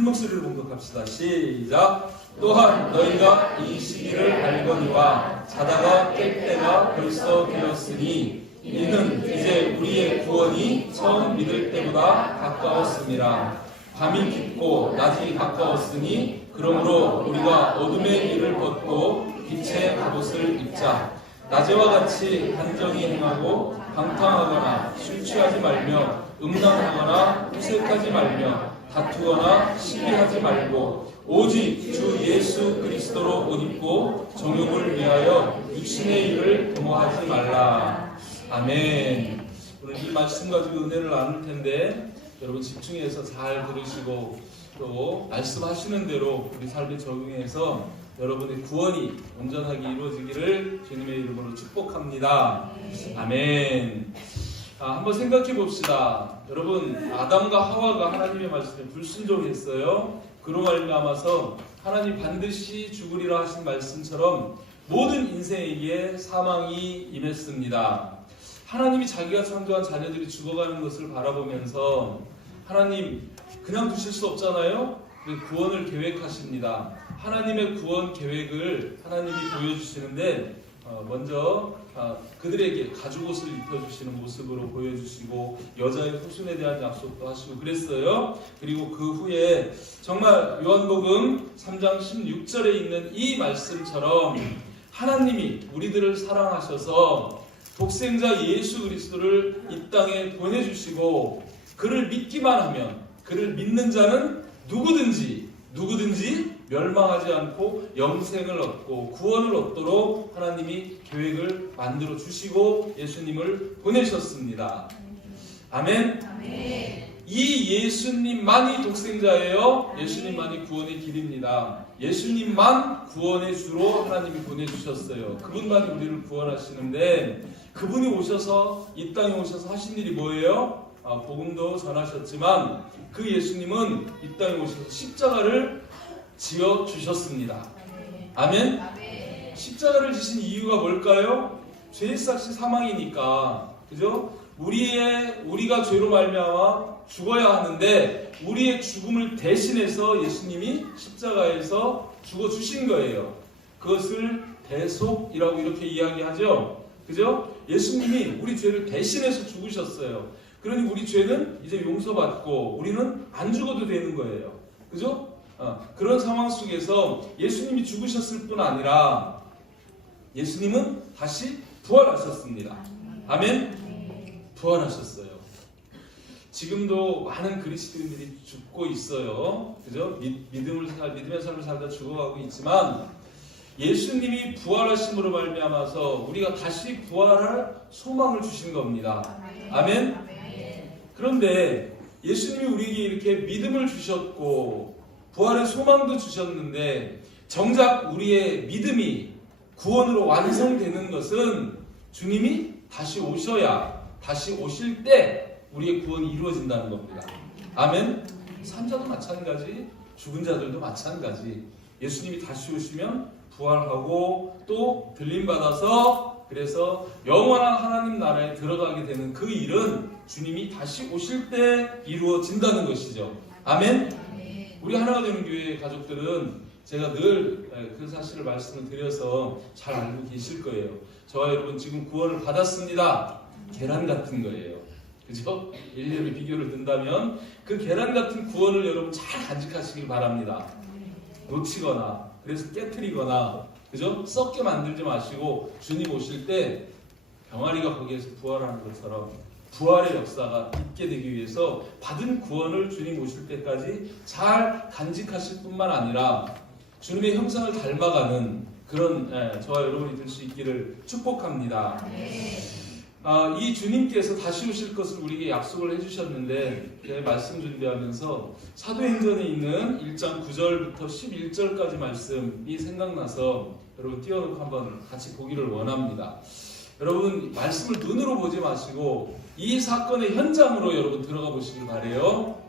큰 목소리로 공격합시다. 시작. 또한 너희가 이 시기를 알거니와 자다가 깰 때가 벌써 되었으니 이는 이제 우리의 구원이 처음 믿을 때보다 가까웠습니다. 밤이 깊고 낮이 가까웠으니 그러므로 우리가 어둠의 일을 벗고 빛의 갑옷을 입자. 낮에와 같이 단정히 행하고 방탕하거나 술 취하지 말며 음란하거나 후색하지 말며 다투거나 시기하지 말고 오직 주 예수 그리스도로 옷 입고 정욕을 위하여 육신의 일을 도모하지 말라. 아멘. 오늘 이 말씀 가지고 은혜를 나눌 텐데 여러분 집중해서 잘 들으시고 또 말씀하시는 대로 우리 삶에 적용해서 여러분의 구원이 온전하게 이루어지기를 주님의 이름으로 축복합니다. 아멘. 한번 생각해 봅시다. 여러분 아담과 하와가 하나님의 말씀에 불순종했어요. 그로 말미암아서 하나님 반드시 죽으리라 하신 말씀처럼 모든 인생에게 사망이 임했습니다. 하나님이 자기가 창조한 자녀들이 죽어가는 것을 바라보면서 하나님 그냥 두실 수 없잖아요. 구원을 계획하십니다. 하나님의 구원 계획을 하나님이 보여주시는데 먼저 그들에게 가죽옷을 입혀주시는 모습으로 보여주시고 여자의 후순에 대한 약속도 하시고 그랬어요. 그리고 그 후에 정말 요한복음 3장 16절에 있는 이 말씀처럼 하나님이 우리들을 사랑하셔서 독생자 예수 그리스도를 이 땅에 보내주시고 그를 믿기만 하면 그를 믿는 자는 누구든지 멸망하지 않고 영생을 얻고 구원을 얻도록 하나님이 계획을 만들어 주시고 예수님을 보내셨습니다. 아멘. 이 예수님만이 독생자예요. 예수님만이 구원의 길입니다. 예수님만 구원의 주로 하나님이 보내주셨어요. 그분만이 우리를 구원하시는데 그분이 오셔서 이 땅에 오셔서 하신 일이 뭐예요? 복음도 전하셨지만 그 예수님은 이 땅에 오셔서 십자가를 지어 주셨습니다. 아멘. 십자가를 지신 이유가 뭘까요? 죄의 삭시 사망이니까, 그죠? 우리가 죄로 말미암아 죽어야 하는데 우리의 죽음을 대신해서 예수님이 십자가에서 죽어 주신 거예요. 그것을 대속이라고 이렇게 이야기하죠. 그죠? 예수님이 우리 죄를 대신해서 죽으셨어요. 그러니 우리 죄는 이제 용서받고 우리는 안 죽어도 되는 거예요. 그죠? 그런 상황 속에서 예수님이 죽으셨을 뿐 아니라 예수님은 다시 부활하셨습니다. 아멘? 부활하셨어요. 지금도 많은 그리스도인들이 죽고 있어요. 그죠? 믿음의 삶을 살다 죽어가고 있지만 예수님이 부활하심으로 말미암아서 우리가 다시 부활할 소망을 주신 겁니다. 아멘? 그런데 예수님이 우리에게 이렇게 믿음을 주셨고 부활의 소망도 주셨는데 정작 우리의 믿음이 구원으로 완성되는 것은 주님이 다시 오셔야 다시 오실 때 우리의 구원이 이루어진다는 겁니다. 아멘? 산자도 마찬가지, 죽은 자들도 마찬가지. 예수님이 다시 오시면 부활하고 또 들림받아서 그래서 영원한 하나님 나라에 들어가게 되는 그 일은 주님이 다시 오실 때 이루어진다는 것이죠. 아멘? 우리 하나가 되는 교회 가족들은 제가 늘 그 사실을 말씀을 드려서 잘 알고 계실 거예요. 저와 여러분 지금 구원을 받았습니다. 계란 같은 거예요. 그죠? 일일이 비교를 든다면 그 계란 같은 구원을 여러분 잘 간직하시길 바랍니다. 놓치거나 그래서 깨트리거나 그죠? 썩게 만들지 마시고 주님 오실 때 병아리가 거기에서 부활하는 것처럼 부활의 역사가 있게 되기 위해서 받은 구원을 주님 오실 때까지 잘 간직하실 뿐만 아니라 주님의 형상을 닮아가는 그런 저와 여러분이 될 수 있기를 축복합니다. 이 주님께서 다시 오실 것을 우리에게 약속을 해주셨는데 말씀 준비하면서 사도행전에 있는 1장 9절부터 11절까지 말씀이 생각나서 여러분 띄워놓고 한번 같이 보기를 원합니다. 여러분 말씀을 눈으로 보지 마시고 이 사건의 현장으로 여러분 들어가 보시길 바래요.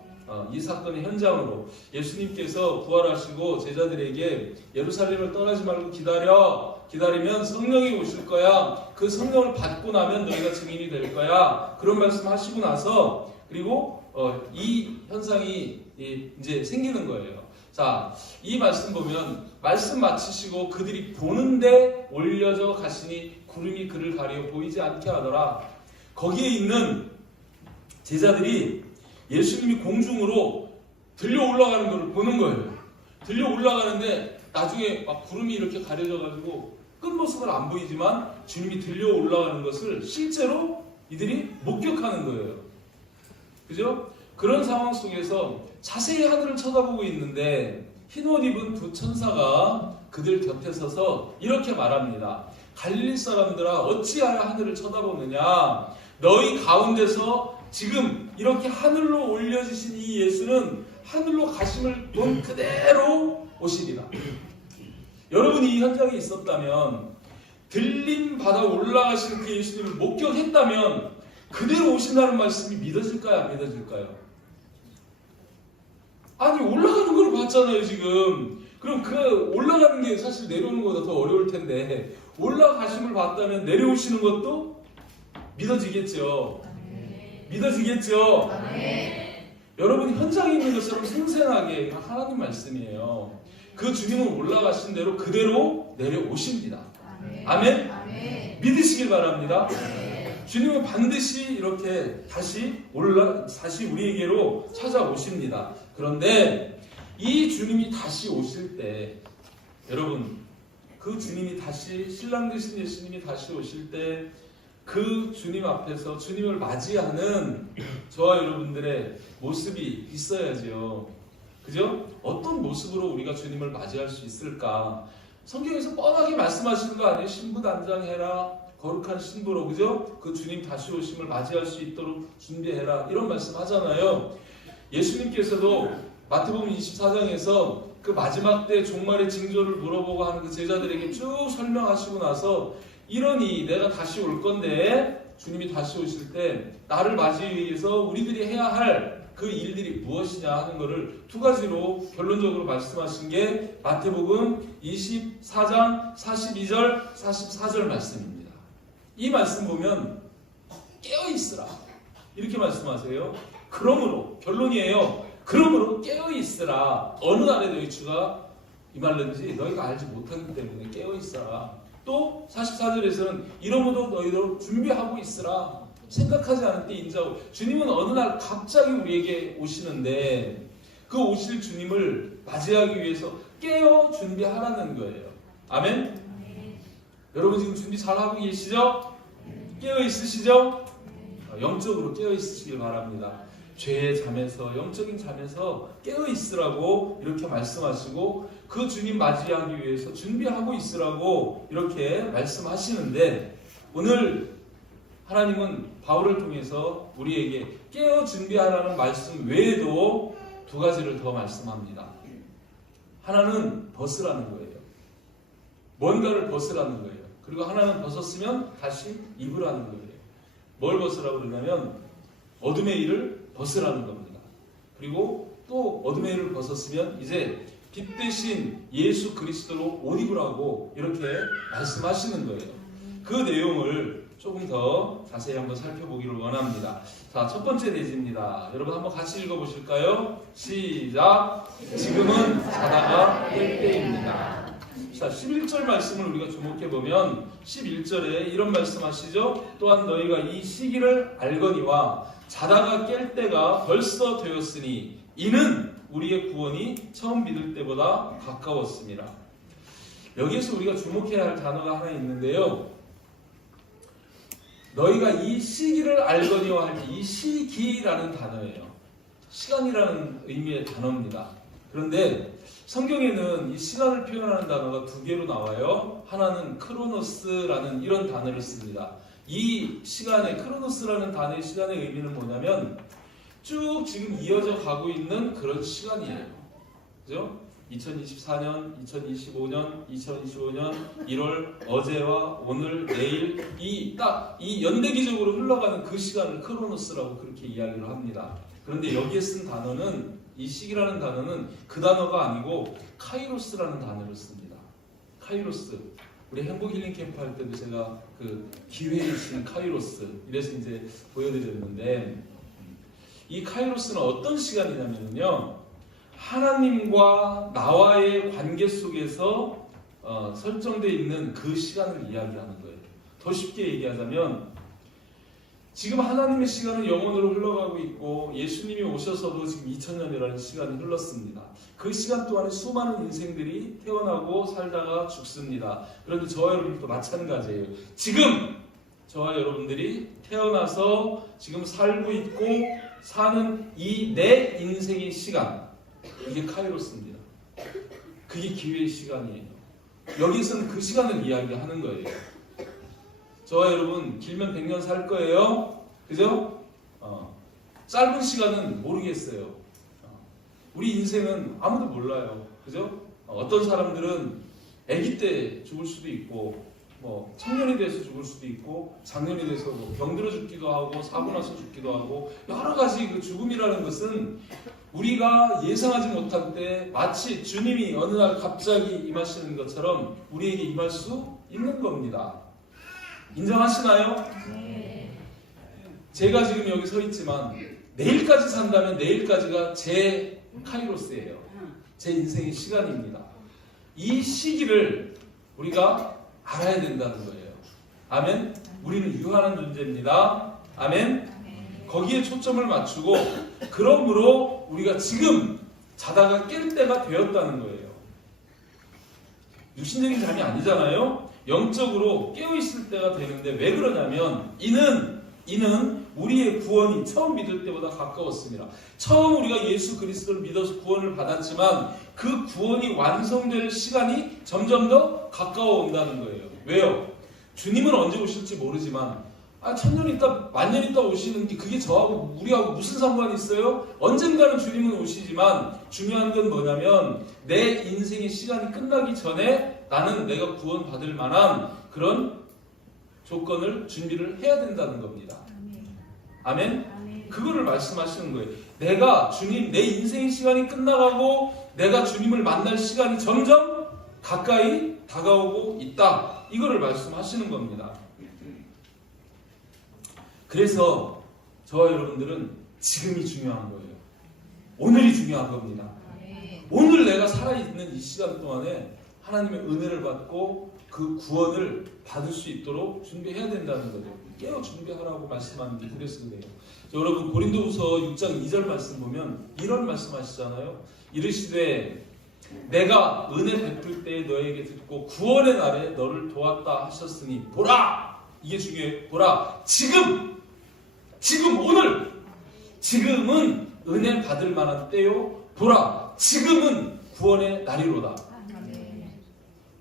이 사건의 현장으로 예수님께서 부활하시고 제자들에게 예루살렘을 떠나지 말고 기다려 기다리면 성령이 오실 거야. 그 성령을 받고 나면 너희가 증인이 될 거야. 그런 말씀 하시고 나서 그리고 이 현상이 이제 생기는 거예요. 자, 이 말씀 보면 말씀 마치시고 그들이 보는데 올려져 가시니 구름이 그를 가려 보이지 않게 하더라. 거기에 있는 제자들이 예수님이 공중으로 들려 올라가는 것을 보는 거예요. 들려 올라가는데 나중에 막 구름이 이렇게 가려져 가지고 끝모습은 안 보이지만 주님이 들려 올라가는 것을 실제로 이들이 목격하는 거예요. 그죠? 그런 상황 속에서 자세히 하늘을 쳐다보고 있는데 흰옷 입은 두 천사가 그들 곁에 서서 이렇게 말합니다. 갈릴리 사람들아 어찌하여 하늘을 쳐다보느냐? 너희 가운데서 지금 이렇게 하늘로 올려지신 이 예수는 하늘로 가심을 본 그대로 오시리라. 여러분이 이 현장에 있었다면 들림 받아 올라가신 그 예수님을 목격했다면 그대로 오신다는 말씀이 믿어질까요? 안 믿어질까요? 아니 올라가는 걸 봤잖아요 지금. 그럼 그 올라가는 게 사실 내려오는 것보다 더 어려울 텐데 올라가심을 봤다면 내려오시는 것도 믿어지겠죠. 믿어지겠죠. 여러분이 현장에 있는 것처럼 생생하게 하나님 말씀이에요. 그 주님은 올라가신 대로 그대로 내려오십니다. 아멘. 믿으시길 바랍니다. 주님은 반드시 이렇게 다시 우리에게로 찾아오십니다. 그런데 이 주님이 다시 오실 때 여러분 그 주님이 다시 신랑 되신 예수님이 다시 오실 때 그 주님 앞에서 주님을 맞이하는 저와 여러분들의 모습이 있어야죠. 그죠? 어떤 모습으로 우리가 주님을 맞이할 수 있을까? 성경에서 뻔하게 말씀하시는 거 아니에요? 신부 단장해라. 거룩한 신부로, 그죠? 그 주님 다시 오심을 맞이할 수 있도록 준비해라. 이런 말씀 하잖아요. 예수님께서도 마태복음 24장에서 그 마지막 때 종말의 징조를 물어보고 하는 그 제자들에게 쭉 설명하시고 나서 이러니 내가 다시 올 건데 주님이 다시 오실 때 나를 맞이하기 위해서 우리들이 해야 할 그 일들이 무엇이냐 하는 것을 두 가지로 결론적으로 말씀하신 게 마태복음 24장 42절 44절 말씀입니다. 이 말씀 보면 깨어있으라 이렇게 말씀하세요. 그러므로 결론이에요. 그러므로 깨어있으라. 어느 날에 너희 주가 임할는지 너희가 알지 못하기 때문에 깨어있으라. 또 44절에서는 이러므로 너희도 준비하고 있으라. 생각하지 않을 때 인자하고. 주님은 어느 날 갑자기 우리에게 오시는데 그 오실 주님을 맞이하기 위해서 깨어 준비하라는 거예요. 아멘? 여러분 지금 준비 잘하고 계시죠? 깨어 있으시죠? 영적으로 깨어 있으시길 바랍니다. 죄의 잠에서 영적인 잠에서 깨어 있으라고 이렇게 말씀하시고 그 주님 맞이하기 위해서 준비하고 있으라고 이렇게 말씀하시는데 오늘 하나님은 바울을 통해서 우리에게 깨어 준비하라는 말씀 외에도 두 가지를 더 말씀합니다. 하나는 벗으라는 거예요. 뭔가를 벗으라는 거예요. 그리고 하나는 벗었으면 다시 입으라는 거예요. 뭘 벗으라고 그러냐면 어둠의 일을 벗으라는 겁니다. 그리고 또 어둠의 일을 벗었으면 이제 빛 대신 예수 그리스도로 옷 입으라고 이렇게 말씀하시는 거예요. 그 내용을 조금 더 자세히 한번 살펴보기를 원합니다. 자, 첫 번째 내지입니다. 여러분 한번 같이 읽어보실까요? 시작! 지금은 자다가 깰 때입니다. 자, 11절 말씀을 우리가 주목해보면 11절에 이런 말씀하시죠? 또한 너희가 이 시기를 알거니와 자다가 깰 때가 벌써 되었으니 이는 우리의 구원이 처음 믿을 때보다 가까웠습니다. 여기에서 우리가 주목해야 할 단어가 하나 있는데요. 너희가 이 시기를 알거니와 할 때 이 시기라는 단어예요. 시간이라는 의미의 단어입니다. 그런데 성경에는 이 시간을 표현하는 단어가 두 개로 나와요. 하나는 크로노스라는 이런 단어를 씁니다. 이 시간의 크로노스라는 단어의 시간의 의미는 뭐냐면 쭉 지금 이어져 가고 있는 그런 시간이에요. 그죠? 2024년, 2025년, 2025년, 1월, 어제와 오늘, 내일 이 연대기적으로 흘러가는 그 시간을 크로노스라고 그렇게 이야기를 합니다. 그런데 여기에 쓴 단어는 이 시기라는 단어는 그 단어가 아니고 카이로스라는 단어를 씁니다. 카이로스. 우리 행복 힐링 캠프 할 때도 제가 그 기회의 신 카이로스 이래서 이제 보여드렸는데, 이 카이로스는 어떤 시간이냐면요, 하나님과 나와의 관계 속에서 설정되어 있는 그 시간을 이야기하는 거예요. 더 쉽게 얘기하자면, 지금 하나님의 시간은 영원으로 흘러가고 있고 예수님이 오셔서도 지금 2000년이라는 시간이 흘렀습니다. 그 시간 동안에 수많은 인생들이 태어나고 살다가 죽습니다. 그런데 저와 여러분도 마찬가지예요. 지금 저와 여러분들이 태어나서 지금 살고 있고 사는 이 내 인생의 시간, 이게 카이로스입니다. 그게 기회의 시간이에요. 여기서는 그 시간을 이야기하는 거예요. 저와 여러분 길면 100년 살 거예요. 그죠? 짧은 시간은 모르겠어요. 우리 인생은 아무도 몰라요. 그죠? 어떤 사람들은 아기 때 죽을 수도 있고, 뭐 청년이 돼서 죽을 수도 있고, 장년이 돼서 뭐 병들어 죽기도 하고, 사고 나서 죽기도 하고, 여러 가지 그 죽음이라는 것은 우리가 예상하지 못할 때 마치 주님이 어느 날 갑자기 임하시는 것처럼 우리에게 임할 수 있는 겁니다. 인정하시나요? 네. 제가 지금 여기 서 있지만 내일까지 산다면 내일까지가 제 카이로스예요. 제 인생의 시간입니다. 이 시기를 우리가 알아야 된다는 거예요. 아멘. 우리는 유한한 존재입니다. 아멘. 거기에 초점을 맞추고, 그러므로 우리가 지금 자다가 깰 때가 되었다는 거예요. 육신적인 잠이 아니잖아요. 영적으로 깨어있을 때가 되는데, 왜 그러냐면 이는 우리의 구원이 처음 믿을 때보다 가까웠습니다. 처음 우리가 예수 그리스도를 믿어서 구원을 받았지만 그 구원이 완성될 시간이 점점 더 가까워 온다는 거예요. 왜요? 주님은 언제 오실지 모르지만 1000년 있다, 1000년 있다 오시는 게 그게 저하고 우리하고 무슨 상관이 있어요? 언젠가는 주님은 오시지만 중요한 건 뭐냐면 내 인생의 시간이 끝나기 전에 나는 내가 구원받을 만한 그런 조건을 준비를 해야 된다는 겁니다. 아멘? 그거를 말씀하시는 거예요. 내가 주님, 내 인생의 시간이 끝나가고 내가 주님을 만날 시간이 점점 가까이 다가오고 있다. 이거를 말씀하시는 겁니다. 그래서 저와 여러분들은 지금이 중요한 거예요. 오늘이 중요한 겁니다. 오늘 내가 살아있는 이 시간 동안에 하나님의 은혜를 받고 그 구원을 받을 수 있도록 준비해야 된다는 거죠. 깨어 준비하라고 말씀하는 게 그래서 그래요. 여러분 고린도후서 6장 2절 말씀 보면 이런 말씀하시잖아요. 이르시되 내가 은혜 베풀 때에 너에게 듣고 구원의 날에 너를 도왔다 하셨으니 보라! 이게 중요해요. 보라! 지금 오늘 지금은 은혜 받을 만한 때요. 보라! 지금은 구원의 날이로다.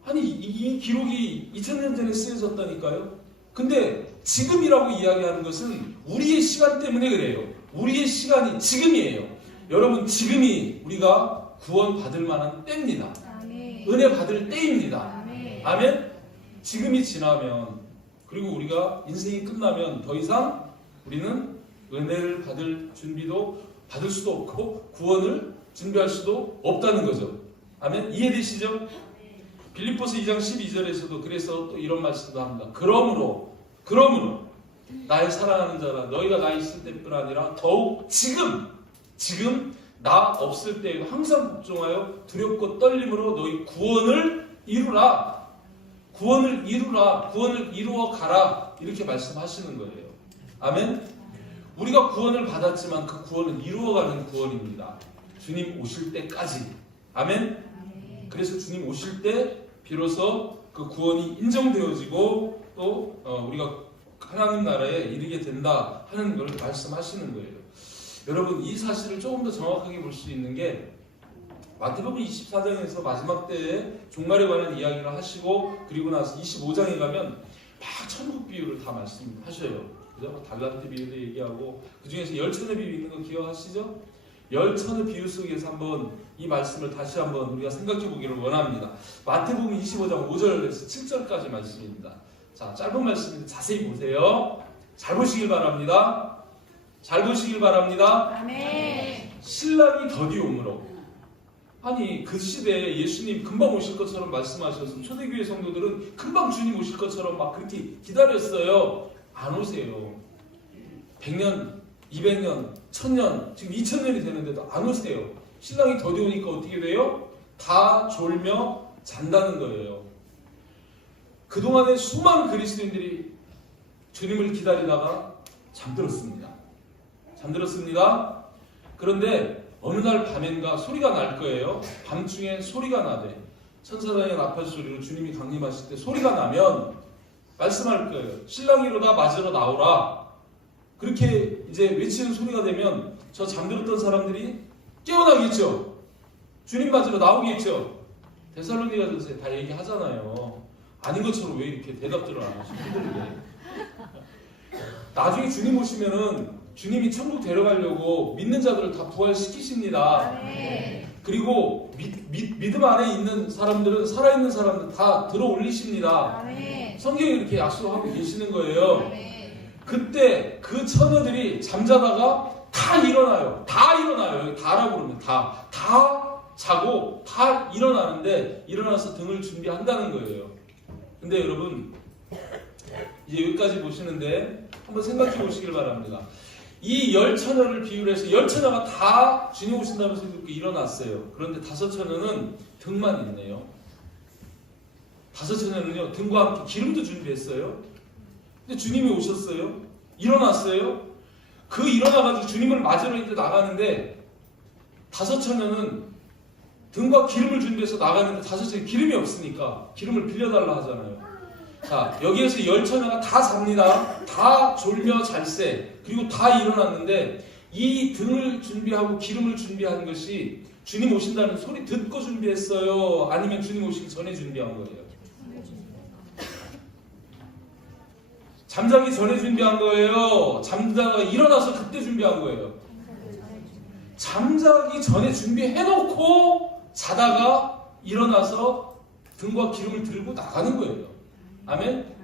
아니 이 기록이 2000년 전에 쓰여졌다니까요. 근데 지금이라고 이야기하는 것은 우리의 시간 때문에 그래요. 우리의 시간이 지금이에요. 여러분 지금이 우리가 구원 받을 만한 때입니다. 아멘. 은혜 받을 때입니다. 아멘. 지금이 지나면 그리고 우리가 인생이 끝나면 더 이상 우리는 은혜를 받을 준비도 받을 수도 없고 구원을 준비할 수도 없다는 거죠. 아멘. 이해되시죠? 빌립보서 2장 12절에서도 그래서 또 이런 말씀도 합니다. 그러므로 나의 사랑하는 자라 너희가 나 있을 때뿐 아니라 더욱 지금 나 없을 때 항상 걱정하여 두렵고 떨림으로 너희 구원을 이루라. 구원을 이루어 가라. 이렇게 말씀하시는 거예요. 아멘. 우리가 구원을 받았지만 그 구원은 이루어가는 구원입니다. 주님 오실 때까지. 아멘. 그래서 주님 오실 때 비로소 그 구원이 인정되어지고 또 우리가 하나님 나라에 이르게 된다 하는 걸 말씀하시는 거예요. 여러분 이 사실을 조금 더 정확하게 볼 수 있는 게 마태복음 24장에서 마지막 때에 종말에 관한 이야기를 하시고 그리고 나서 25장에 가면 막 천국 비유를 다 말씀하셔요. 그죠? 달란트 비유도 얘기하고 그 중에서 열천의 비유 있는 거 기억하시죠? 열천의 비유 속에서 한번 이 말씀을 다시 한번 우리가 생각해 보기를 원합니다. 마태복음 25장 5절에서 7절까지 말씀입니다. 자, 짧은 말씀인데 자세히 보세요. 잘 보시길 바랍니다. 잘 보시길 바랍니다. 아멘. 신랑이 더디오므로 아니 그 시대에 예수님 금방 오실 것처럼 말씀하셔서 초대교회 성도들은 금방 주님 오실 것처럼 막 그렇게 기다렸어요. 안 오세요. 100년, 200년, 1000년, 지금 2000년이 되는데도 안 오세요. 신랑이 더디 오니까 어떻게 돼요? 다 졸며 잔다는 거예요. 그동안에 수많은 그리스도인들이 주님을 기다리다가 잠들었습니다. 잠들었습니다. 그런데 어느 날 밤엔가 소리가 날 거예요. 밤중에 소리가 나대. 천사장의 나팔 소리로 주님이 강림하실 때 소리가 나면 말씀할 거예요. 신랑이로다 맞으러 나오라. 그렇게 이제 외치는 소리가 되면 저 잠들었던 사람들이 깨어나겠죠. 주님 맞으러 나오겠죠. 데살로니가전서에 다 얘기하잖아요. 아닌 것처럼 왜 이렇게 대답들을 안 하시고 힘들게. 나중에 주님 오시면은 주님이 천국 데려가려고 믿는 자들을 다 부활시키십니다. 그리고 믿음 안에 있는 사람들은 살아있는 사람들 다 들어 올리십니다. 성경이 이렇게 약속하고 계시는 거예요. 그때 그 처녀들이 잠자다가 다 일어나요. 다 일어나요. 다라고 그러면 다 자고 다 일어나는데 일어나서 등을 준비한다는 거예요. 근데 여러분 이제 여기까지 보시는데 한번 생각해 보시길 바랍니다. 이 10처녀를 비유를 해서 10처녀가 다 주님 오신다면서 듣고 일어났어요. 그런데 5처녀는 등만 있네요. 5처녀는요 등과 함께 기름도 준비했어요. 근데 주님이 오셨어요. 일어났어요. 그 일어나가지고 주님을 맞으러 이제 나가는데 5처녀는 등과 기름을 준비해서 나가는데 5처녀는 기름이 없으니까 기름을 빌려달라 하잖아요. 자, 여기에서 10처녀가 다 잡니다. 다 졸며 잘세. 그리고 다 일어났는데 이 등을 준비하고 기름을 준비한 것이 주님 오신다는 소리 듣고 준비했어요? 아니면 주님 오시기 전에 준비한 거예요? 잠자기 전에 준비한 거예요? 잠자다가 일어나서 그때 준비한 거예요? 잠자기 전에 준비해놓고 자다가 일어나서 등과 기름을 들고 나가는 거예요. 아멘?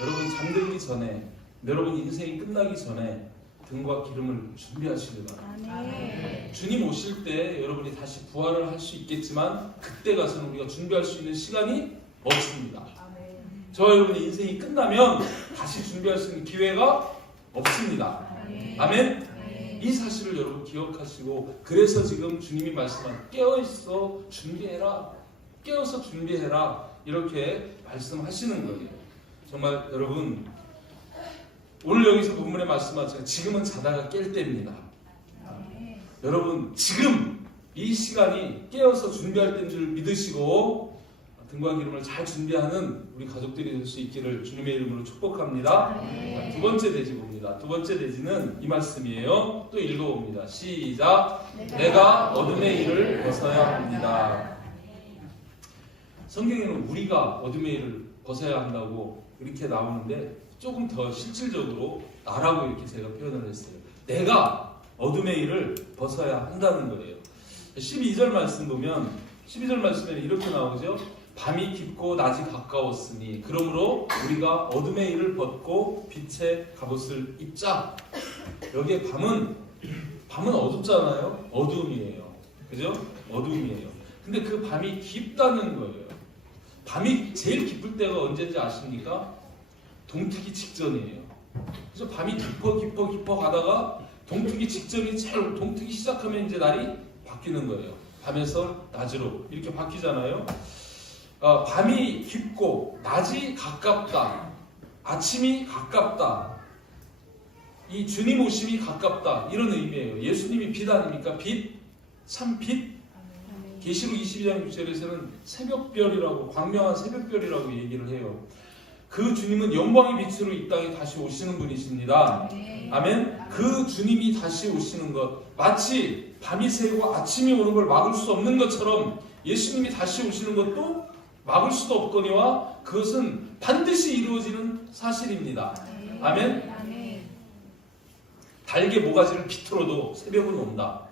여러분 잠들기 전에, 여러분 인생이 끝나기 전에 등과 기름을 준비하시기 바랍니다. 주님 오실 때 여러분이 다시 부활을 할 수 있겠지만 그때 가서는 우리가 준비할 수 있는 시간이 없습니다. 저와 여러분의 인생이 끝나면 다시 준비할 수 있는 기회가 없습니다. 아멘? 이 사실을 여러분 기억하시고 그래서 지금 주님이 말씀한 깨어있어 준비해라. 깨어서 준비해라. 이렇게 말씀하시는 거예요. 정말 여러분 오늘 여기서 본문에 말씀하신 지금은 자다가 깰 때입니다. 여러분 지금 이 시간이 깨어서 준비할 때인 줄 믿으시고 등과 기름을 잘 준비하는 우리 가족들이 될 수 있기를 주님의 이름으로 축복합니다. 두 번째 대지 봅니다. 두 번째 대지는 이 말씀이에요. 또 읽어봅니다. 시작. 내가 어둠의 일을 벗어야 합니다. 성경에는 우리가 어둠의 일을 벗어야 한다고 이렇게 나오는데 조금 더 실질적으로 나라고 이렇게 제가 표현을 했어요. 내가 어둠의 일을 벗어야 한다는 거예요. 12절 말씀 보면 12절 말씀에는 이렇게 나오죠. 밤이 깊고 낮이 가까웠으니 그러므로 우리가 어둠의 일을 벗고 빛의 갑옷을 입자. 여기에 밤은 어둡잖아요. 어두움이에요. 그죠? 어두움이에요. 근데 그 밤이 깊다는 거예요. 밤이 제일 깊을 때가 언제인지 아십니까? 동트기 직전이에요. 그래서 밤이 깊어 가다가 동트기 직전이 제일 동트기 시작하면 이제 날이 바뀌는 거예요. 밤에서 낮으로 이렇게 바뀌잖아요. 밤이 깊고 낮이 가깝다. 아침이 가깝다. 이 주님 오심이 가깝다. 이런 의미예요. 예수님이 빛 아닙니까? 빛, 참 빛. 계시록 22장 6절에서는 새벽별이라고 광명한 새벽별이라고 얘기를 해요. 그 주님은 영광의 빛으로 이 땅에 다시 오시는 분이십니다. 아멘. 그 주님이 다시 오시는 것 마치 밤이 새고 아침이 오는 걸 막을 수 없는 것처럼 예수님이 다시 오시는 것도 막을 수도 없거니와 그것은 반드시 이루어지는 사실입니다. 아멘. 달개 모가지를 비틀어도 새벽은 온다.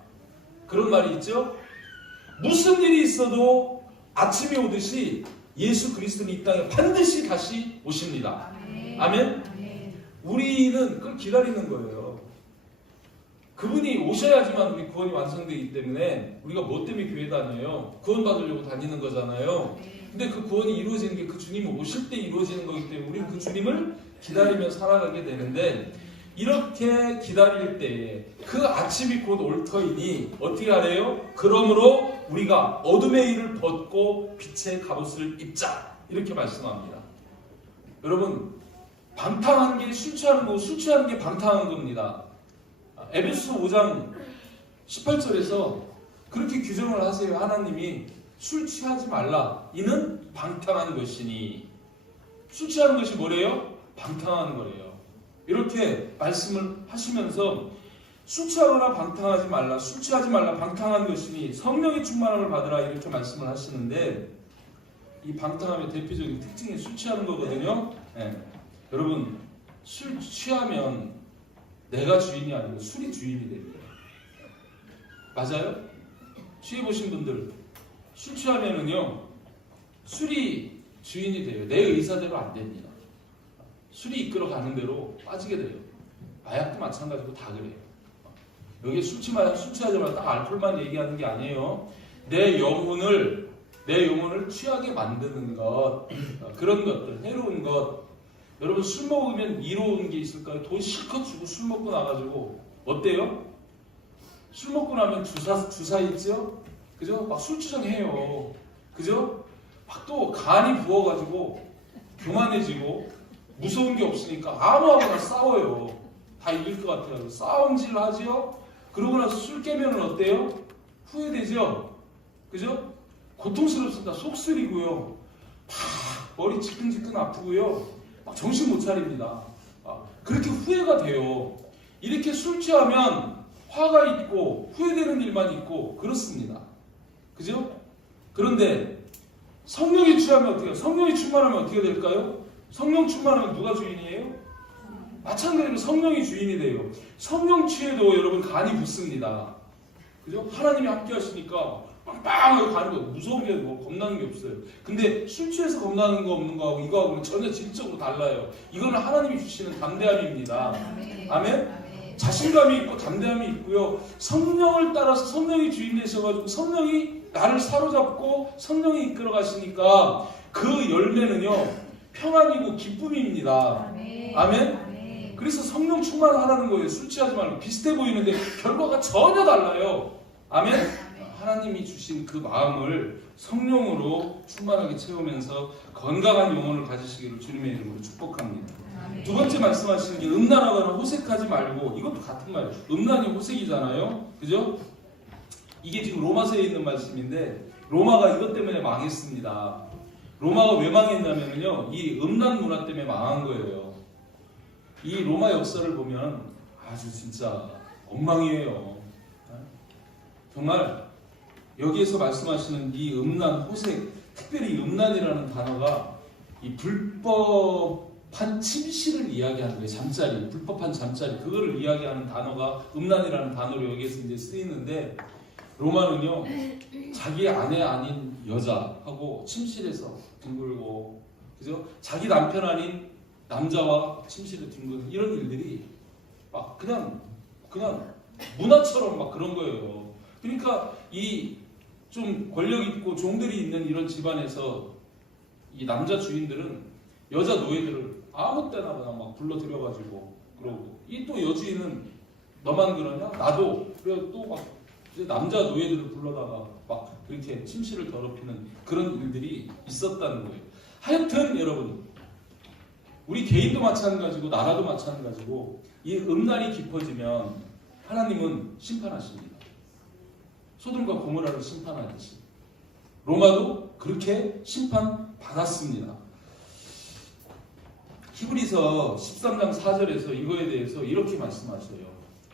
그런 말이 있죠. 무슨 일이 있어도 아침이 오듯이 예수 그리스도는 이 땅에 반드시 다시 오십니다. 아멘. 우리는 그걸 기다리는 거예요. 그분이 오셔야지만 우리 구원이 완성되기 때문에 우리가 뭐 때문에 교회 다녀요? 구원 받으려고 다니는 거잖아요. 근데 그 구원이 이루어지는 게 그 주님이 오실 때 이루어지는 거기 때문에 우리는 그 주님을 기다리며 살아가게 되는데, 이렇게 기다릴 때에 그 아침이 곧 올 터이니 어떻게 하래요? 그러므로 우리가 어둠의 일을 벗고 빛의 갑옷을 입자, 이렇게 말씀합니다. 여러분, 방탕하는 게 술 취하는 거고 술 취하는 게 방탕한 겁니다. 에베소서 5장 18절에서 그렇게 규정을 하세요. 하나님이 술 취하지 말라, 이는 방탕한 것이니. 술 취하는 것이 뭐래요? 방탕한 거래요. 이렇게 말씀을 하시면서 술 취하거나 방탕하지 말라, 술 취하지 말라, 방탕한 것이니 성령의 충만함을 받으라, 이렇게 말씀을 하시는데, 이 방탕함의 대표적인 특징이 술 취하는 거거든요. 네. 여러분, 술 취하면 내가 주인이 아니고 술이 주인이 됩니다. 맞아요? 취해보신 분들, 술 취하면은요, 술이 주인이 돼요. 내 의사대로 안 됩니다. 술이 이끌어가는 대로 빠지게 돼요. 마약도 마찬가지고 다 그래요. 여기 술 취하지 말고 딱 알코올만 얘기하는 게 아니에요. 내 영혼을 취하게 만드는 것, 그런 것들, 해로운 것. 여러분, 술 먹으면 이로운 게 있을까요? 돈 실컷 주고 술 먹고 나가지고 어때요? 술 먹고 나면 주사 있죠? 그죠? 막 술주정해요. 그죠? 막 또 간이 부어가지고 교만해지고 무서운 게 없으니까 아무하고나 싸워요. 다 이길 것 같아요. 싸움질 하죠? 그러고 나서 술 깨면은 어때요? 후회되죠? 그죠? 고통스럽습니다. 속쓰리고요. 막 머리 지끈지끈 아프고요. 막 정신 못 차립니다. 그렇게 후회가 돼요. 이렇게 술 취하면 화가 있고 후회되는 일만 있고 그렇습니다. 그죠? 그런데 성령이 취하면 어떻게 해요? 성령이 충만하면 어떻게 될까요? 성령 충만하면 누가 주인이에요? 마찬가지로 성령이 주인이 돼요. 성령 취해도 여러분 간이 붓습니다. 그죠? 하나님이 함께 하시니까 빵빵하게 가는 거, 무서운 게 뭐 겁나는 게 없어요. 근데 술 취해서 겁나는 거 없는 거하고 이거하고는 전혀 질적으로 달라요. 이거는 하나님이 주시는 담대함입니다. 아멘? 자신감이 있고 담대함이 있고요. 성령을 따라서 성령이 주인 되셔가지고 성령이 나를 사로잡고 성령이 이끌어 가시니까 그 열매는요, 평안이고 기쁨입니다. 아멘? 그래서 성령 충만하라는 거예요. 술 취하지 말고. 비슷해 보이는데 결과가 전혀 달라요. 아멘? 하나님이 주신 그 마음을 성령으로 충만하게 채우면서 건강한 영혼을 가지시기를 주님의 이름으로 축복합니다. 두 번째 말씀하시는 게 음란하거나 호색하지 말고, 이것도 같은 말이에요. 음란이 호색이잖아요. 그죠? 이게 지금 로마서에 있는 말씀인데 로마가 이것 때문에 망했습니다. 로마가 왜 망했냐면요, 이 음란 문화 때문에 망한 거예요. 이 로마 역사를 보면 아주 진짜 엉망이에요. 정말 여기에서 말씀하시는 이 음란, 호색, 특별히 음란이라는 단어가 이 불법한 침실을 이야기하는 거예요. 잠자리, 불법한 잠자리, 그거를 이야기하는 단어가 음란이라는 단어로 여기에서 이제 쓰이는데, 로마는요, 자기 아내 아닌 여자하고 침실에서 뒹굴고, 그죠? 자기 남편 아닌 남자와 침실에 뒹구는 이런 일들이 막 그냥 문화처럼 막 그런 거예요. 그러니까 이 좀 권력 있고 종들이 있는 이런 집안에서 이 남자 주인들은 여자 노예들을 아무 때나 그냥 막 불러 들여가지고 그러고, 이 또 여주인은 너만 그러냐? 나도. 그래서 또 막 남자 노예들을 불러다가 막 그렇게 침실을 더럽히는 그런 일들이 있었다는 거예요. 하여튼 여러분, 우리 개인도 마찬가지고 나라도 마찬가지고 이 음란이 깊어지면 하나님은 심판하십니다. 소돔과 고모라를 심판하듯이 로마도 그렇게 심판받았습니다. 히브리서 13장 4절에서 이거에 대해서 이렇게 말씀하셔요.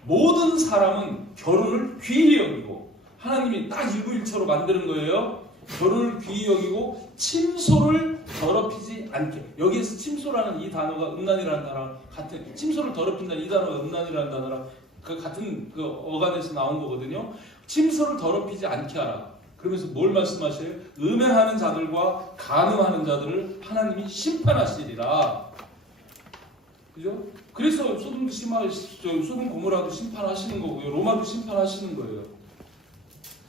모든 사람은 결혼을 귀히 여기고, 하나님이 딱 일부일처로 만드는 거예요. 결혼을 귀히 여기고 침소를 더럽히지 않게. 여기에서 침소라는 이 단어가 음란이라는 단어랑 같은, 침소를 더럽힌다는 이 단어가 음란이라는 단어랑 그 같은 그 어간에서 나온 거거든요. 침소를 더럽히지 않게 하라. 그러면서 뭘 말씀하셔요? 음행하는 자들과 간음하는 자들을 하나님이 심판하시리라. 그죠? 그래서 소돔 고모라도 심판하시는 거고요. 로마도 심판하시는 거예요.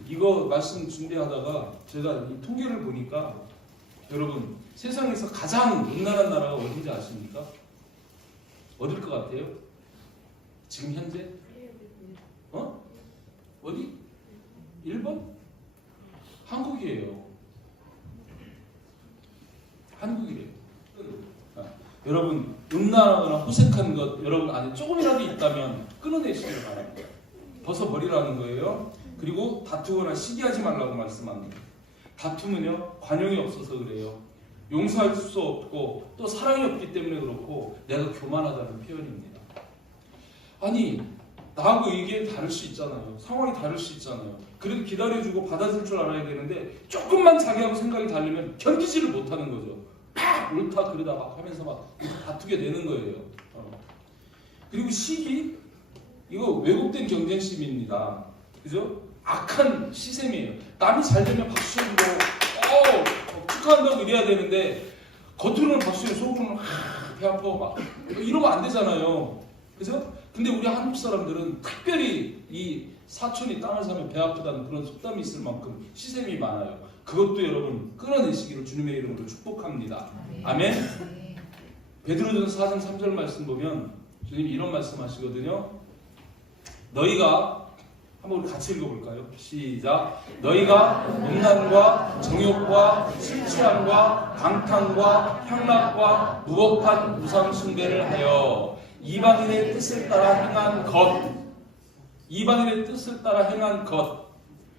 이거 말씀 준비하다가 제가 이 통계를 보니까 여러분 세상에서 가장 음란한 나라가 어딘지 아십니까? 어딜 것 같아요? 지금 현재? 어디? 일본? 한국이에요. 한국이래요. 여러분 음란하거나 호색한 것 여러분 안에 조금이라도 있다면 끊어내시길 바랍니다. 벗어버리라는 거예요. 그리고 다투거나 시기하지 말라고 말씀합니다. 다툼은요 관용이 없어서 그래요. 용서할 수 없고 또 사랑이 없기 때문에 그렇고 내가 교만하다는 표현입니다. 아니 나하고 이게 다를 수 있잖아요. 상황이 다를 수 있잖아요. 그래도 기다려주고 받아줄 줄 알아야 되는데 조금만 자기하고 생각이 다르면 견디지를 못하는 거죠. 막 옳다 그러다 막 하면서 막 다투게 되는 거예요. 그리고 시기 이거 왜곡된 경쟁심입니다. 그죠? 악한 시샘이에요. 남이 잘 되면 박수해주고 축하한다고 이래야 되는데 겉으로는 박수해 속으로는 배 아파 막 이러면 안 되잖아요. 그죠? 근데 우리 한국 사람들은 특별히 이 사촌이 땅을 사면 배 아프다는 그런 속담이 있을 만큼 시샘이 많아요. 그것도 여러분 끊어내시기를 주님의 이름으로 축복합니다. 아멘. 베드로전서 4장 3절 말씀 보면 주님 이런 말씀하시거든요. 너희가 한번 우리 같이 읽어볼까요? 시작. 너희가 음란과 정욕과 술 취함과 방탕과 향락과 무법한 우상 숭배를 하여 이방인의 뜻을 따라 행한 것, 이방인의 뜻을 따라 행한 것,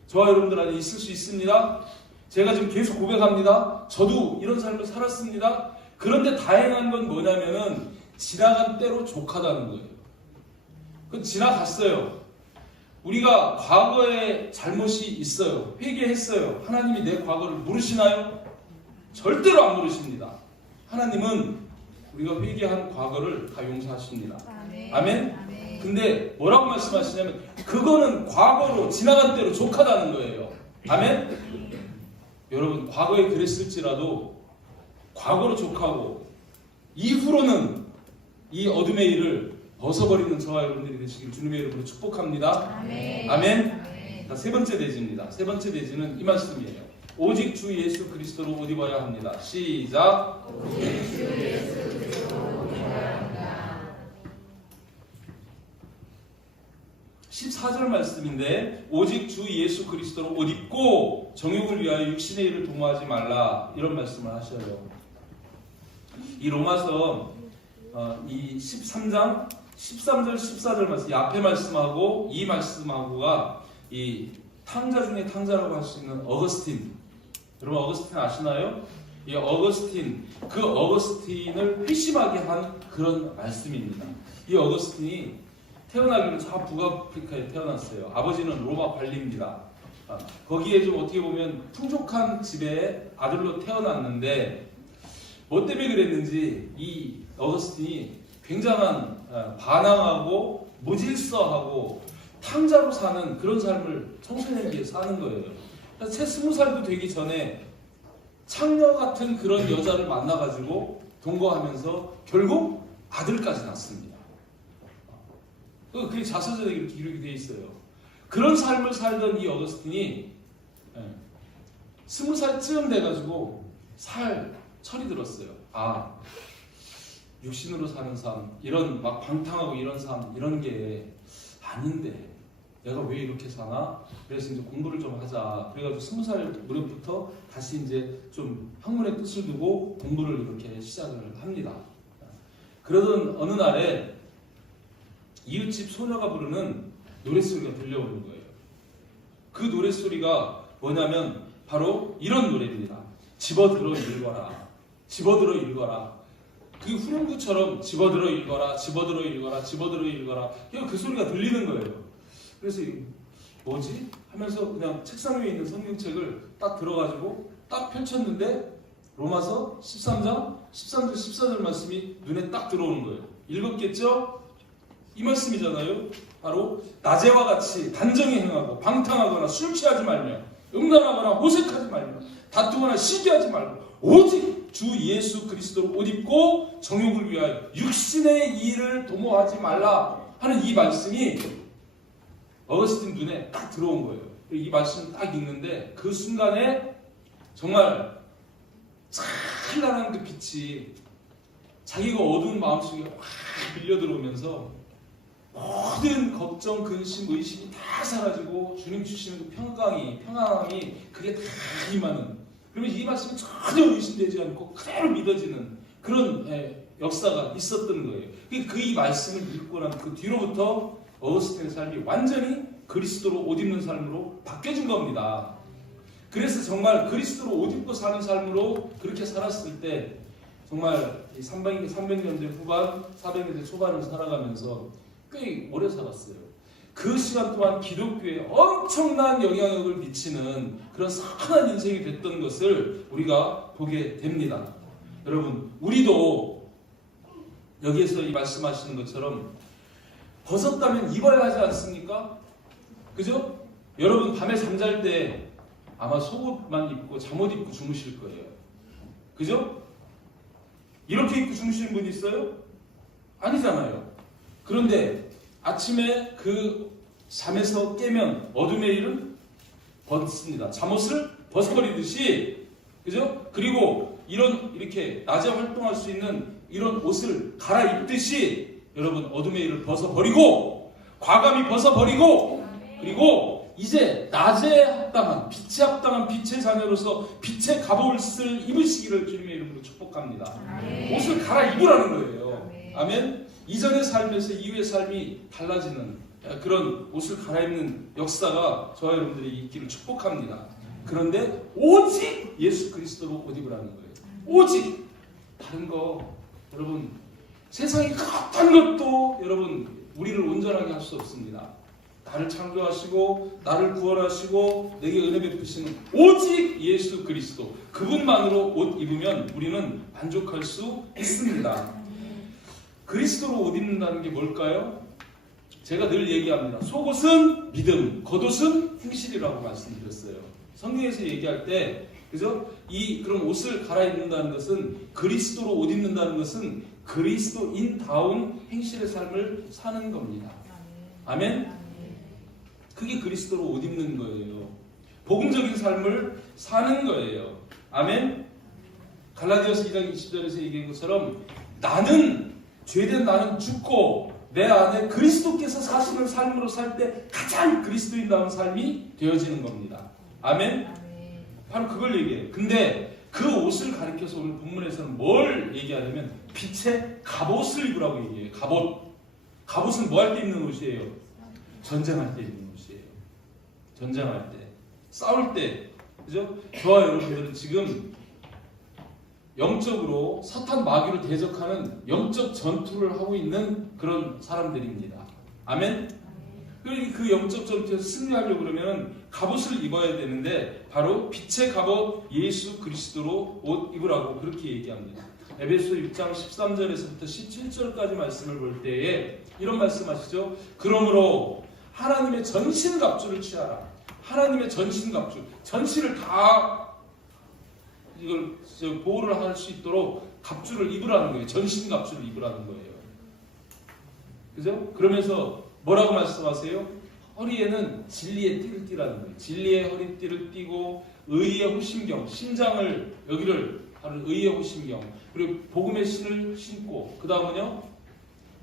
저와 여러분들 안에 있을 수 있습니다. 제가 지금 계속 고백합니다. 저도 이런 삶을 살았습니다. 그런데 다행한 건 뭐냐면은 지나간 때로 족하다는 거예요. 그건 지나갔어요. 우리가 과거에 잘못이 있어요. 회개했어요. 하나님이 내 과거를 모르시나요? 절대로 안 모르십니다. 하나님은 우리가 회개한 과거를 다 용서하십니다. 아멘? 근데 뭐라고 말씀하시냐면 그거는 과거로 지나간 때로 족하다는 거예요. 아멘? 여러분 과거에 그랬을지라도 과거로 족하고 이후로는 이 어둠의 일을 벗어버리는 저와 여러분들이 되시길 주님의 이름으로 축복합니다. 아멘. 아멘. 자, 세 번째 대지입니다. 세 번째 대지는 이 말씀이에요. 오직 주 예수 그리스도로 옷 입어야 합니다. 시작. 오직 주 예수 그리스도로 옷 입어야 합니다. 14절 말씀인데 오직 주 예수 그리스도로 옷 입고 정욕을 위하여 육신의 일을 도모하지 말라 이런 말씀을 하셔요. 이 로마서 이 13장 13절 14절 말씀 이 앞에 말씀하고 이 말씀하고가 이 탕자 중에 탕자라고 할 수 있는 어거스틴, 여러분 어거스틴 아시나요? 이 어거스틴, 그 어거스틴을 회심하게 한 그런 말씀입니다. 이 어거스틴이 태어나기는 저 북아프리카에 태어났어요. 아버지는 로마 관리입니다. 거기에 좀 어떻게 보면 풍족한 집의 아들로 태어났는데 뭐 때문에 그랬는지 이 어거스틴이 굉장한 반항하고 무질서하고 탕자로 사는 그런 삶을 청소년기에 사는 거예요. 채 20살도 되기 전에 창녀 같은 그런 여자를 만나가지고 동거하면서 결국 아들까지 낳습니다. 그게 자서전에 기록이 되어 있어요. 그런 삶을 살던 이 어거스틴이 20살쯤 돼가지고 철이 들었어요. 육신으로 사는 삶, 이런 막 방탕하고 이런 삶, 이런 게 아닌데 내가 왜 이렇게 사나? 그래서 이제 공부를 좀 하자. 그래가지고 20살 무렵부터 다시 이제 좀 학문의 뜻을 두고 공부를 이렇게 시작을 합니다. 그러던 어느 날에 이웃집 소녀가 부르는 노랫소리가 들려오는 거예요. 그 노랫소리가 뭐냐면 바로 이런 노래입니다. 집어들어 읽어라. 집어들어 읽어라. 그 후렴구처럼 집어들어 읽어라, 집어들어 읽어라, 집어들어 읽어라. 그 소리가 들리는 거예요. 그래서 뭐지? 하면서 그냥 책상 위에 있는 성경책을 딱 들어가지고 딱 펼쳤는데 로마서 13장 13절 14절 말씀이 눈에 딱 들어오는 거예요. 읽었겠죠? 이 말씀이잖아요. 바로 낮에와 같이 단정히 행하고 방탕하거나 술 취하지 말며 음란하거나 호색하지 말며 다투거나 시기하지 말고 오직 주 예수 그리스도를 옷 입고 정욕을 위하여 육신의 일을 도모하지 말라 하는 이 말씀이 어거스틴 눈에 딱 들어온 거예요. 이 말씀을 딱 읽는데 그 순간에 정말 찬란한 그 빛이 자기가 어두운 마음속에 확 밀려 들어오면서 모든 걱정, 근심, 의심이 다 사라지고 주님 주시는 그 평안함이 그게 다 임하는, 그러면 이 말씀이 전혀 의심되지 않고 그대로 믿어지는 그런 역사가 있었던 거예요. 그 이 말씀을 읽고 난 그 뒤로부터 어거스틴의 삶이 완전히 그리스도로 옷 입는 삶으로 바뀌어진 겁니다. 그래서 정말 그리스도로 옷 입고 사는 삶으로 그렇게 살았을 때 정말 300년대 후반, 400년대 초반을 살아가면서 꽤 오래 살았어요. 그 시간 동안 기독교에 엄청난 영향력을 미치는 그런 선한 인생이 됐던 것을 우리가 보게 됩니다. 여러분, 우리도 여기에서 이 말씀하시는 것처럼 벗었다면 입어야 하지 않습니까? 그죠? 여러분 밤에 잠잘 때 아마 속옷만 입고 잠옷 입고 주무실 거예요. 그죠? 이렇게 입고 주무시는 분 있어요? 아니잖아요. 그런데 아침에 그 잠에서 깨면 어둠의 일은 벗습니다. 잠옷을 벗어버리듯이, 그죠? 그리고 이렇게 낮에 활동할 수 있는 이런 옷을 갈아입듯이 여러분 어둠의 일을 벗어버리고 과감히 벗어버리고, 그리고 이제 낮에 합당한 빛에 합당한 빛의 자녀로서 빛의 갑옷을 입으시기를 주님의 이름으로 축복합니다. 옷을 갈아입으라는 거예요. 아멘. 이전의 삶에서 이후의 삶이 달라지는 그런 옷을 갈아입는 역사가 저와 여러분들이 있기를 축복합니다. 그런데 오직 예수 그리스도로 옷 입으라는 거예요. 오직 다른 거, 여러분 세상의 어떤 것도 여러분 우리를 온전하게 할 수 없습니다. 나를 창조하시고 나를 구원하시고 내게 은혜 베푸시는 오직 예수 그리스도, 그분만으로 옷 입으면 우리는 만족할 수 있습니다. 그리스도로 옷 입는다는 게 뭘까요? 제가 늘 얘기합니다. 속옷은 믿음, 겉옷은 행실이라고 말씀드렸어요. 성경에서 얘기할 때, 그죠? 그런 옷을 갈아입는다는 것은, 그리스도로 옷 입는다는 것은 그리스도인다운 행실의 삶을 사는 겁니다. 아멘? 그게 그리스도로 옷 입는 거예요. 복음적인 삶을 사는 거예요. 아멘? 갈라디아서 2장 20절에서 얘기한 것처럼 죄된 나는 죽고 내 안에 그리스도께서 사시는 삶으로 살 때 가장 그리스도인다운 삶이 되어지는 겁니다. 아멘? 바로 그걸 얘기해요. 근데 그 옷을 가리켜서 오늘 본문에서는 뭘 얘기하냐면 빛의 갑옷을 입으라고 얘기해요. 갑옷은 뭐 할 때 입는 옷이에요? 전쟁할 때 입는 옷이에요. 전쟁할 때, 싸울 때, 그죠? 저와 여러분들은 지금 영적으로 사탄 마귀를 대적하는 영적 전투를 하고 있는 그런 사람들입니다. 아멘? 그 영적 전투에서 승리하려고 그러면 갑옷을 입어야 되는데 바로 빛의 갑옷 예수 그리스도로 옷 입으라고 그렇게 얘기합니다. 에베소 6장 13절에서부터 17절까지 말씀을 볼 때에 이런 말씀하시죠. 그러므로 하나님의 전신 갑주를 취하라. 하나님의 전신 갑주, 전신을 다 이걸 보호를 할 수 있도록 갑주를 입으라는 거예요. 전신 갑주를 입으라는 거예요. 그죠? 그러면서 뭐라고 말씀하세요? 허리에는 진리의 띠를 띠라는 거예요. 진리의 허리띠를 띠고 의의 호심경, 심장을 여기를 바로 의의 호심경, 그리고 복음의 신을 신고, 그 다음은요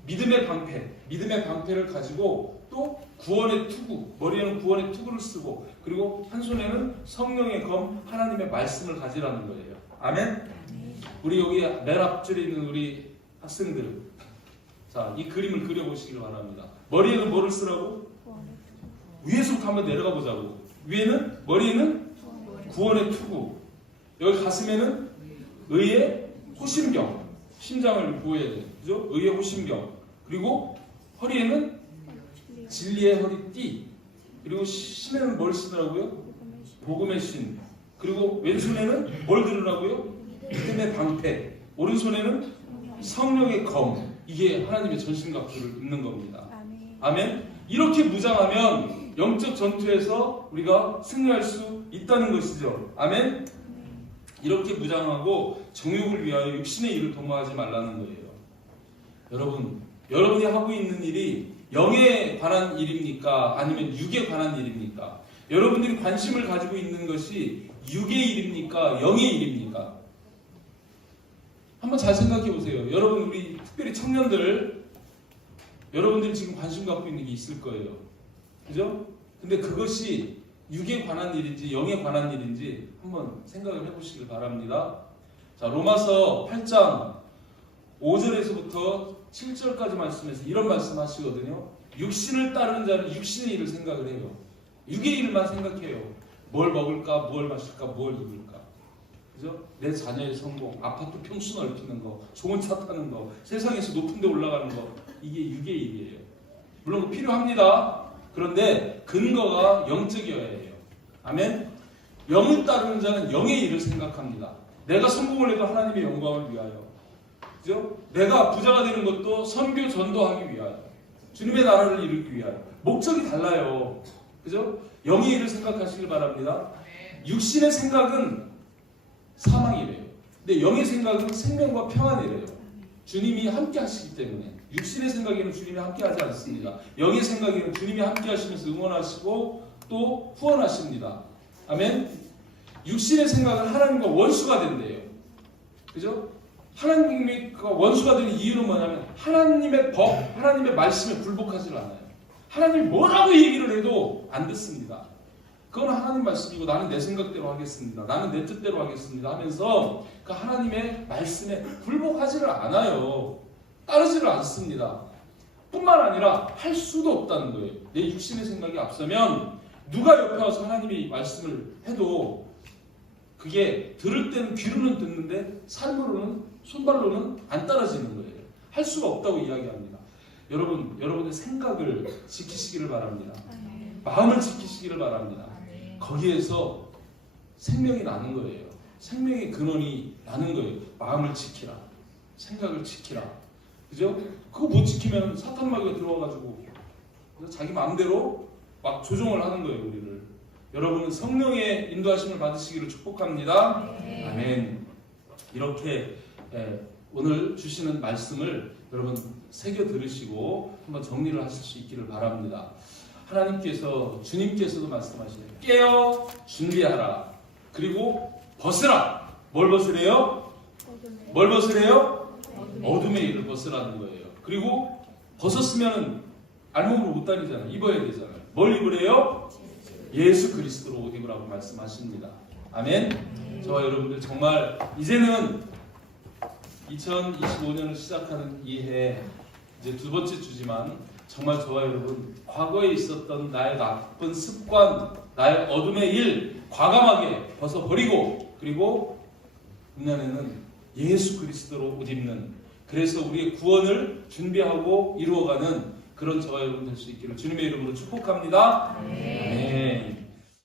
믿음의 방패를 가지고 또 구원의 투구, 머리에는 구원의 투구를 쓰고, 그리고 한 손에는 성령의 검, 하나님의 말씀을 가지라는 거예요. 아멘? 우리 여기 맨 앞줄에 있는 우리 학생들, 자, 이 그림을 그려보시길 바랍니다. 머리에는 뭐를 쓰라고? 위에서부터 한번 내려가 보자고. 머리에는 구원의 투구, 여기 가슴에는 의의 호심경, 심장을 보호해야 돼요. 그죠? 의의 호심경, 그리고 허리에는 진리의 허리띠, 그리고 신에는 뭘 쓰더라고요? 복음의 신. 그리고 왼손에는 뭘 들으라고요? 믿음의 방패. 오른손에는 성령의 검. 이게 하나님의 전신갑주를 입는 겁니다. 아멘. 이렇게 무장하면 영적 전투에서 우리가 승리할 수 있다는 것이죠. 아멘. 이렇게 무장하고 정욕을 위하여 육신의 일을 도모하지 말라는 거예요. 여러분, 여러분이 하고 있는 일이 영에 관한 일입니까? 아니면 육에 관한 일입니까? 여러분들이 관심을 가지고 있는 것이 육의 일입니까? 영의 일입니까? 한번 잘 생각해 보세요. 여러분, 우리 특별히 청년들, 여러분들이 지금 관심 갖고 있는 게 있을 거예요. 그죠? 근데 그것이 육에 관한 일인지 영에 관한 일인지 한번 생각을 해보시길 바랍니다. 자, 로마서 8장 5절에서부터 7절까지 말씀에서 이런 말씀하시거든요. 육신을 따르는 자는 육신의 일을 생각을 해요. 육의 일만 생각해요. 뭘 먹을까, 뭘 마실까, 뭘 입을까. 그죠? 내 자녀의 성공, 아파트 평수 넓히는 거, 좋은 차 타는 거, 세상에서 높은 데 올라가는 거, 이게 육의 일이에요. 물론 필요합니다. 그런데 근거가 영적이어야 해요. 아멘? 영을 따르는 자는 영의 일을 생각합니다. 내가 성공을 해도 하나님의 영광을 위하여. 그죠? 내가 부자가 되는 것도 선교 전도하기 위하여. 주님의 나라를 이루기 위하여. 목적이 달라요. 그죠? 영의 일을 생각하시길 바랍니다. 육신의 생각은 사망이래요. 근데 영의 생각은 생명과 평안이래요. 주님이 함께 하시기 때문에. 육신의 생각에는 주님이 함께 하지 않습니다. 영의 생각에는 주님이 함께 하시면서 응원하시고 또 후원하십니다. 아멘? 육신의 생각은 하나님과 원수가 된대요. 그죠? 하나님과 원수가 되는 이유는 뭐냐면 하나님의 법, 하나님의 말씀에 굴복하지 않아요. 하나님 뭐라고 얘기를 해도 안 듣습니다. 그건 하나님 말씀이고 나는 내 생각대로 하겠습니다. 나는 내 뜻대로 하겠습니다 하면서 그 하나님의 말씀에 굴복하지를 않아요. 따르지를 않습니다. 뿐만 아니라 할 수도 없다는 거예요. 내 육신의 생각이 앞서면 누가 옆에 와서 하나님의 말씀을 해도 그게 들을 때는 귀로는 듣는데 삶으로는 손발로는 안 따라지는 거예요. 할 수가 없다고 이야기합니다. 여러분, 여러분의 생각을 지키시기를 바랍니다. 마음을 지키시기를 바랍니다. 거기에서 생명이 나는 거예요. 생명의 근원이 나는 거예요. 마음을 지키라. 생각을 지키라. 그죠? 그거 못 지키면 사탄 마귀가 들어와가지고 자기 마음대로 막 조종을 하는 거예요, 우리를. 여러분은 성령의 인도하심을 받으시기를 축복합니다. 아멘. 이렇게 오늘 주시는 말씀을 여러분 새겨 들으시고 한번 정리를 하실 수 있기를 바랍니다. 하나님께서, 주님께서도 말씀하시네요. 깨어 준비하라. 그리고 벗으라. 뭘 벗으래요? 뭘 벗으래요? 어둠의 일을 벗으라는 거예요. 그리고 벗었으면 알몸으로 못 다니잖아요. 입어야 되잖아요. 뭘 입으래요? 예수 그리스도로 옷 입으라고 말씀하십니다. 아멘. 저와 여러분들 정말 이제는 2025년을 시작하는 이 해 이제 두 번째 주지만 정말 저와 여러분 과거에 있었던 나의 나쁜 습관, 나의 어둠의 일 과감하게 벗어버리고 그리고 금년에는 예수 그리스도로 옷 입는, 그래서 우리의 구원을 준비하고 이루어가는 그런 저와 여러분 될 수 있기를 주님의 이름으로 축복합니다.